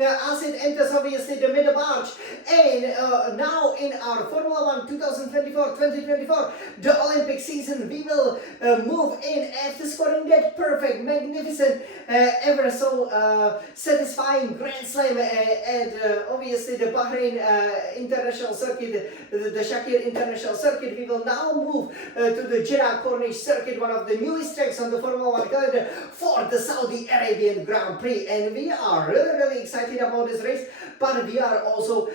as it enters obviously the middle March. And now in our Formula 1 2024, the Olympic season, we will move in after scoring that perfect, magnificent, ever so satisfying Grand Slam at obviously the Bahrain International Circuit, the Chequered International Circuit. We will now move to the Jeddah Corniche Circuit, one of the newest tracks on the Formula 1 calendar for the Saudi Arabian Grand Prix. And we are really excited about this race, but we are also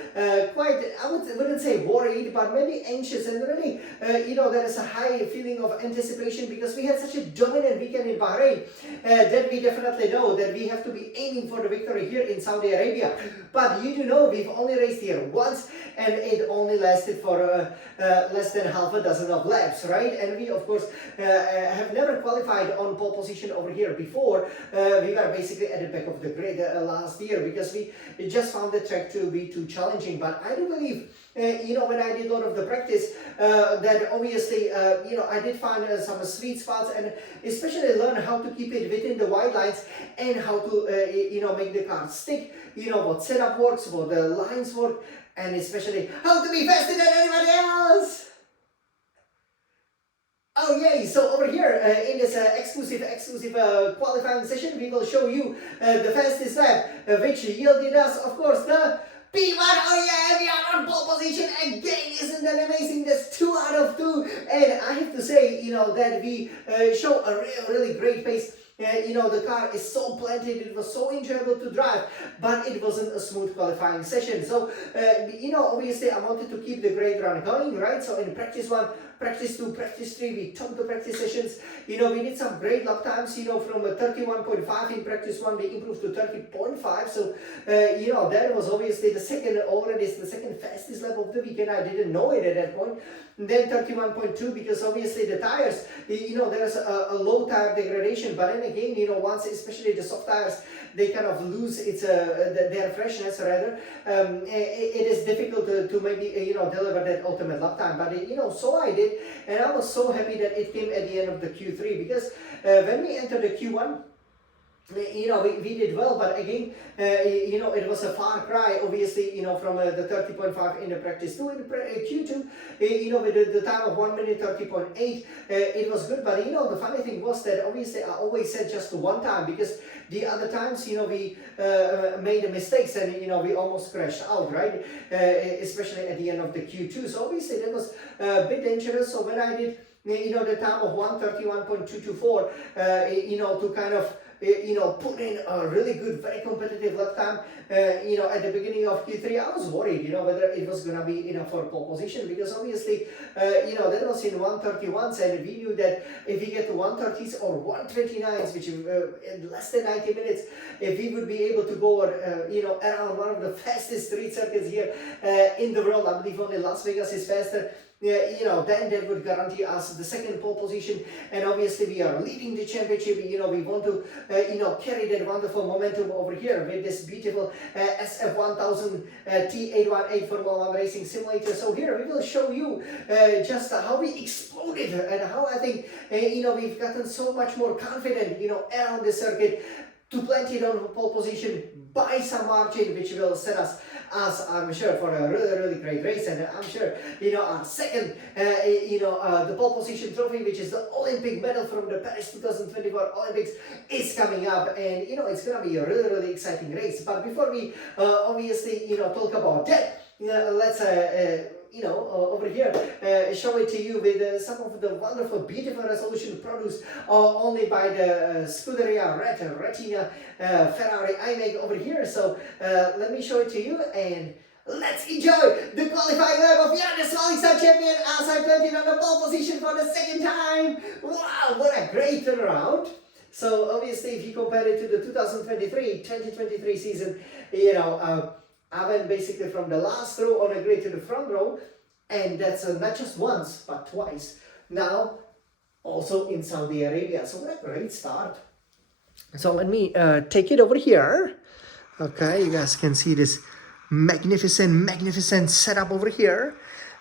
quite, I wouldn't say worried, but maybe anxious, and really, there is a high feeling of anticipation because we had such a dominant weekend in Bahrain that we definitely know that we have to be aiming for the victory here in Saudi Arabia. But you do know we've only raced here once, and it only lasted for less than half a dozen of laps, right? And we, of course, have never qualified on pole position over here before. We were basically at the back of the grid last year because we just found the track to be too challenging. But I do believe, when I did a lot of the practice, that obviously, I did find some sweet spots, and especially learn how to keep it within the white lines and how to, make the car stick, what setup works, what the lines work, and especially how to be faster than anybody else. Oh yay, so over here in this exclusive qualifying session, we will show you the fastest lap, which yielded us, of course, the P1. Oh yeah, we are on pole position again. Isn't that amazing? That's 2 out of 2. And I have to say, that we show a really great pace. The car is so planted, it was so enjoyable to drive, but it wasn't a smooth qualifying session. So, obviously I wanted to keep the great run going, right? So in practice 1, practice 2, practice 3, we took the practice sessions. We did some great lap times, from 31.5 in practice 1, we improved to 30.5. So, that was obviously the second fastest lap of the weekend. I didn't know it at that point. And then 31.2, because obviously the tires, there's a low tire degradation, but then again, once especially the soft tires, they kind of lose their freshness rather. It is difficult to maybe deliver that ultimate lap time, but so I did, and I was so happy that it came at the end of the Q3, because when we entered the Q1, we did well, but again, it was a far cry, obviously, from the 30.5 in the practice 2. In the Q2, with the time of 1 minute 30.8, it was good. But the funny thing was that obviously I always said just one time, because the other times, we made mistakes, and we almost crashed out, right? Especially at the end of the Q2. So obviously that was a bit dangerous. So when I did, the time of 1:31.224, to kind of put in a really good, very competitive lap time, at the beginning of Q3, I was worried, whether it was going to be enough for pole position, because obviously, that was in 1:31s, and we knew that if we get to 1:30s or 1:29s, which in less than 90 minutes, if we would be able to go, around one of the fastest street circuits here in the world, I believe only Las Vegas is faster, then that would guarantee us the second pole position. And obviously we are leading the championship. We want to, carry that wonderful momentum over here with this beautiful SF1000 T818 Formula 1 Racing Simulator. So here we will show you just how we exploded, and how I think, we've gotten so much more confident, around the circuit, to plant it on pole position by some margin, which will set us, as I'm sure, for a really, really great race. And I'm sure, our second, the pole position trophy, which is the Olympic medal from the Paris 2024 Olympics, is coming up, and it's gonna be a really, really exciting race. But before we obviously talk about that, let's over here, show it to you with some of the wonderful, beautiful resolution produced only by the Scuderia Retina Ferrari iMac over here. So let me show it to you, and let's enjoy the qualifying lap of the Small champion, as I planted on the pole position for the second time. Wow, what a great turnaround. So obviously, if you compare it to the 2023 season, I went basically from the last row on the grid to the front row, and that's not just once, but twice. Now, also in Saudi Arabia. So what a great start. So let me take it over here. Okay, you guys can see this magnificent setup over here.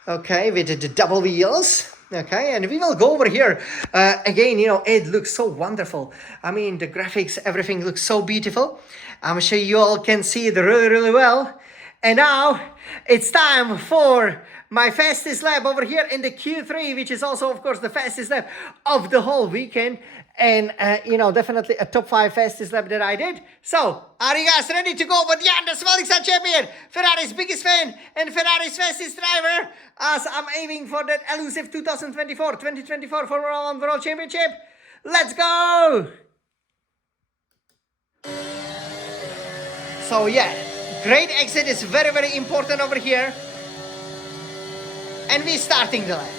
Okay, with the double wheels. Okay, and we will go over here. Again, you know, it looks so wonderful. I mean, the graphics, everything looks so beautiful. I'm sure you all can see it really, really well. And now it's time for my fastest lap over here in the Q3, which is also, of course, the fastest lap of the whole weekend. And, you know, definitely a top 5 fastest lap that I did. So, are you guys ready to go for the World Champion, Ferrari's biggest fan and Ferrari's fastest driver, as I'm aiming for that elusive 2024 Formula 1 World Championship? Let's go! So, yeah, great exit is very, very important over here. And we're starting the lap.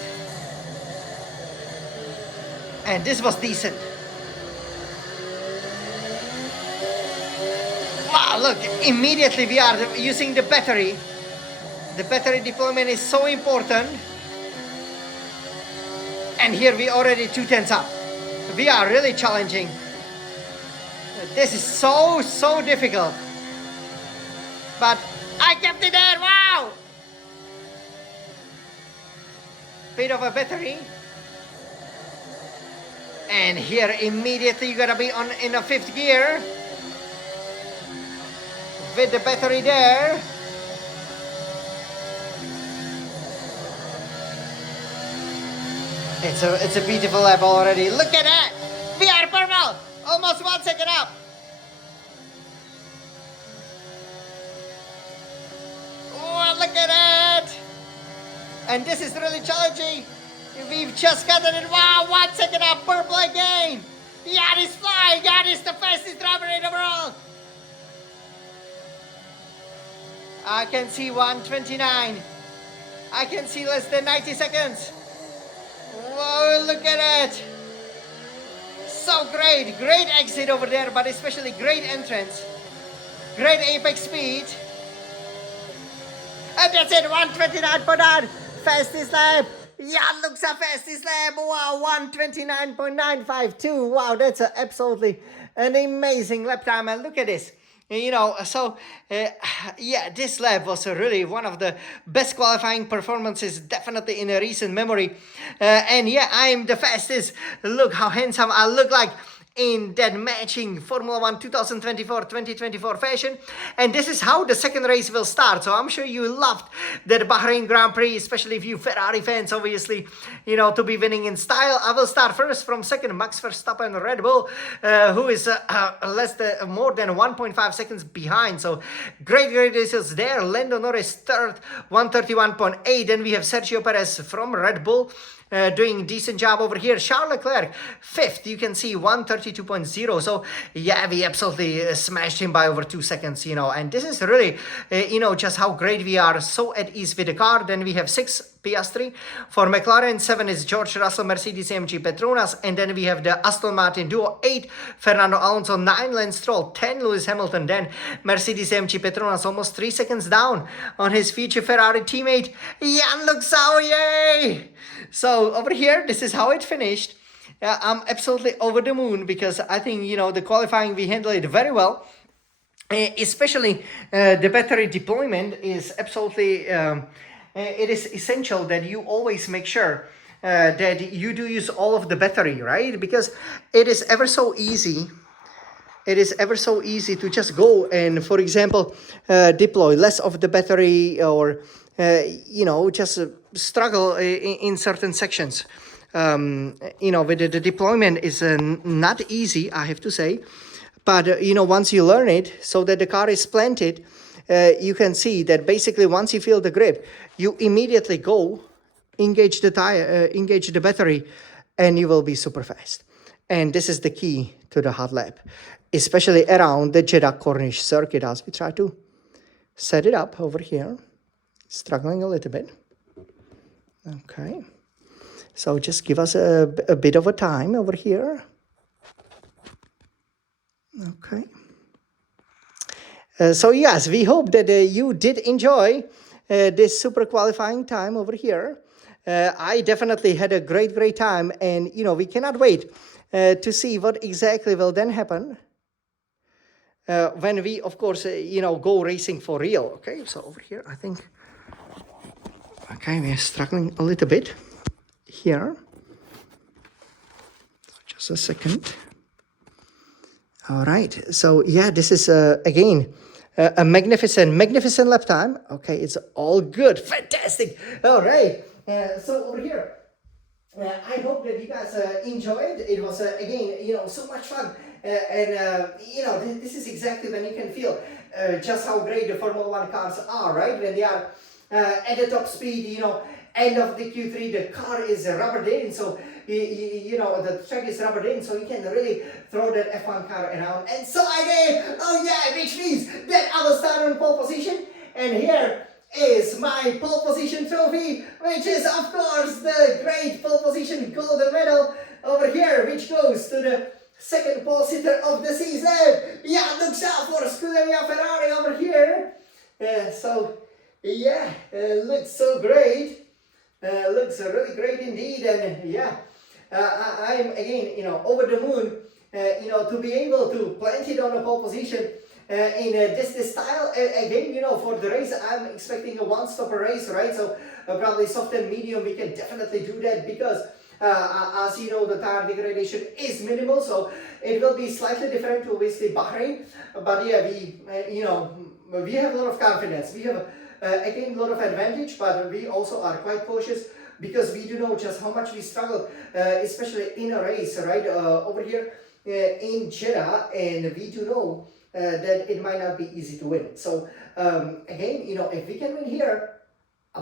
And this was decent. Wow, look, immediately we are using the battery. The battery deployment is so important. And here we already 2/10 up. We are really challenging. This is so difficult. But I kept it there, wow! Bit of a battery. And here immediately you gotta be in a 5th gear with the battery there. It's a beautiful lap already. Look at that! We are purple! Almost 1 second up. Oh, look at that! And this is really challenging. We've just gotten it. Wow, 1 second up, purple again. Jan is flying. Jan is the fastest driver in the world. I can see 1:29. I can see less than 90 seconds. Whoa, look at it. So great. Great exit over there, but especially great entrance. Great apex speed. And that's it, 1:29.9. Fastest lap. Jan looks a fastest lap. Wow, 1:29.952. Wow, that's absolutely an amazing lap time. And look at this. You know, so yeah, this lap was really one of the best qualifying performances, definitely in a recent memory. And yeah, I am the fastest. Look how handsome I look like in that matching Formula 1 2024 fashion. And this is how the second race will start. So I'm sure you loved that Bahrain Grand Prix, especially if you Ferrari fans, obviously, you know, to be winning in style. I will start first from second, Max Verstappen, Red Bull, who is more than 1.5 seconds behind. So great results there. Lando Norris third, 1:31.8. Then we have Sergio Perez from Red Bull, doing a decent job over here. Charles Leclerc, 5th, you can see 1:32.0. So yeah, we absolutely smashed him by over 2 seconds, you know, and this is really, you know, just how great we are, so at ease with the car. Then we have 6, Piastri for McLaren, 7 is George Russell, Mercedes-AMG Petronas, and then we have the Aston Martin duo, 8, Fernando Alonso, 9, Lance Stroll, 10, Lewis Hamilton, then Mercedes-AMG Petronas almost 3 seconds down on his future Ferrari teammate, Jan Luxau, yay! So over here, this is how it finished. I'm absolutely over the moon because I think, you know, the qualifying, we handled it very well. Especially the battery deployment is absolutely, it is essential that you always make sure that you do use all of the battery, right? Because it is ever so easy. It is ever so easy to just go and, for example, deploy less of the battery or, you know, just struggle in certain sections. You know, with the deployment is not easy, I have to say. But, you know, once you learn it so that the car is planted, you can see that basically once you feel the grip, you immediately go, engage the tire, engage the battery, and you will be super fast. And this is the key to the hot lap, especially around the Jeddah Corniche Circuit, as we try to set it up over here. Struggling a little bit. Okay. So just give us a bit of a time over here. Okay. So yes, we hope that you did enjoy this super qualifying time over here. I definitely had a great time, and you know, we cannot wait to see what exactly will then happen when we, of course, you know, go racing for real. Okay, so over here, I think, okay, we're struggling a little bit here. Just a second. All right, so yeah, this is again a magnificent lap time. Okay, it's all good, fantastic. All right, so over here, I hope that you guys enjoyed. It was again, so much fun, and this is exactly when you can feel just how great the Formula One cars are, right? When they are at the top speed, end of the Q3, the car is rubbered in, so the track is rubbered in, so you can really throw that F1 car around. And so I did. Oh yeah, which means that I will start on pole position, and here is my pole position trophy, which is of course the great pole position golden medal over here, which goes to the second pole sitter of the season. Yeah, looks out for Scuderia Ferrari over here. So yeah, looks so great. Looks really great indeed, and yeah, I'm again, over the moon, to be able to plant it on a pole position in this style. Again, for the race, I'm expecting a one-stopper race, right? So probably soft and medium, we can definitely do that because as you know, the tire degradation is minimal, so it will be slightly different to obviously Bahrain. But yeah, we have a lot of confidence. We have again, a lot of advantage, but we also are quite cautious because we do know just how much we struggle, especially in a race, right? Over here in Jeddah, and we do know that it might not be easy to win. So again, if we can win here,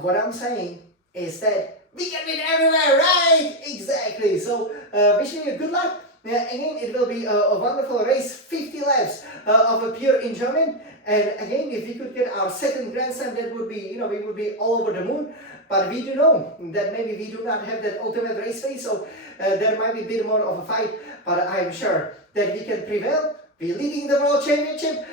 what I'm saying is that we can win everywhere, right? Exactly. So wishing you good luck. Again, it will be a wonderful race, 50 laps of a pure enjoyment. And again, if we could get our second Grand Slam, that would be, we would be all over the moon. But we do know that maybe we do not have that ultimate race pace, so there might be a bit more of a fight. But I'm sure that we can prevail. We're leading the World Championship.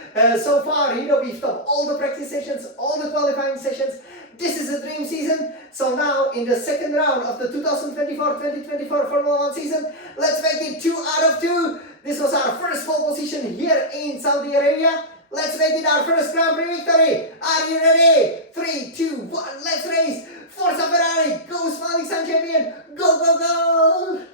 So far, we've topped all the practice sessions, all the qualifying sessions. This is a dream season. So now, in the second round of the 2024-2024 Formula 1 season, let's make it 2 out of 2. This was our first pole position here in Saudi Arabia. Let's make it our first Grand Prix victory. Are you ready? 3, 2, 1, let's race. Forza Ferrari, go Smiling Sun Champion, go, go, go!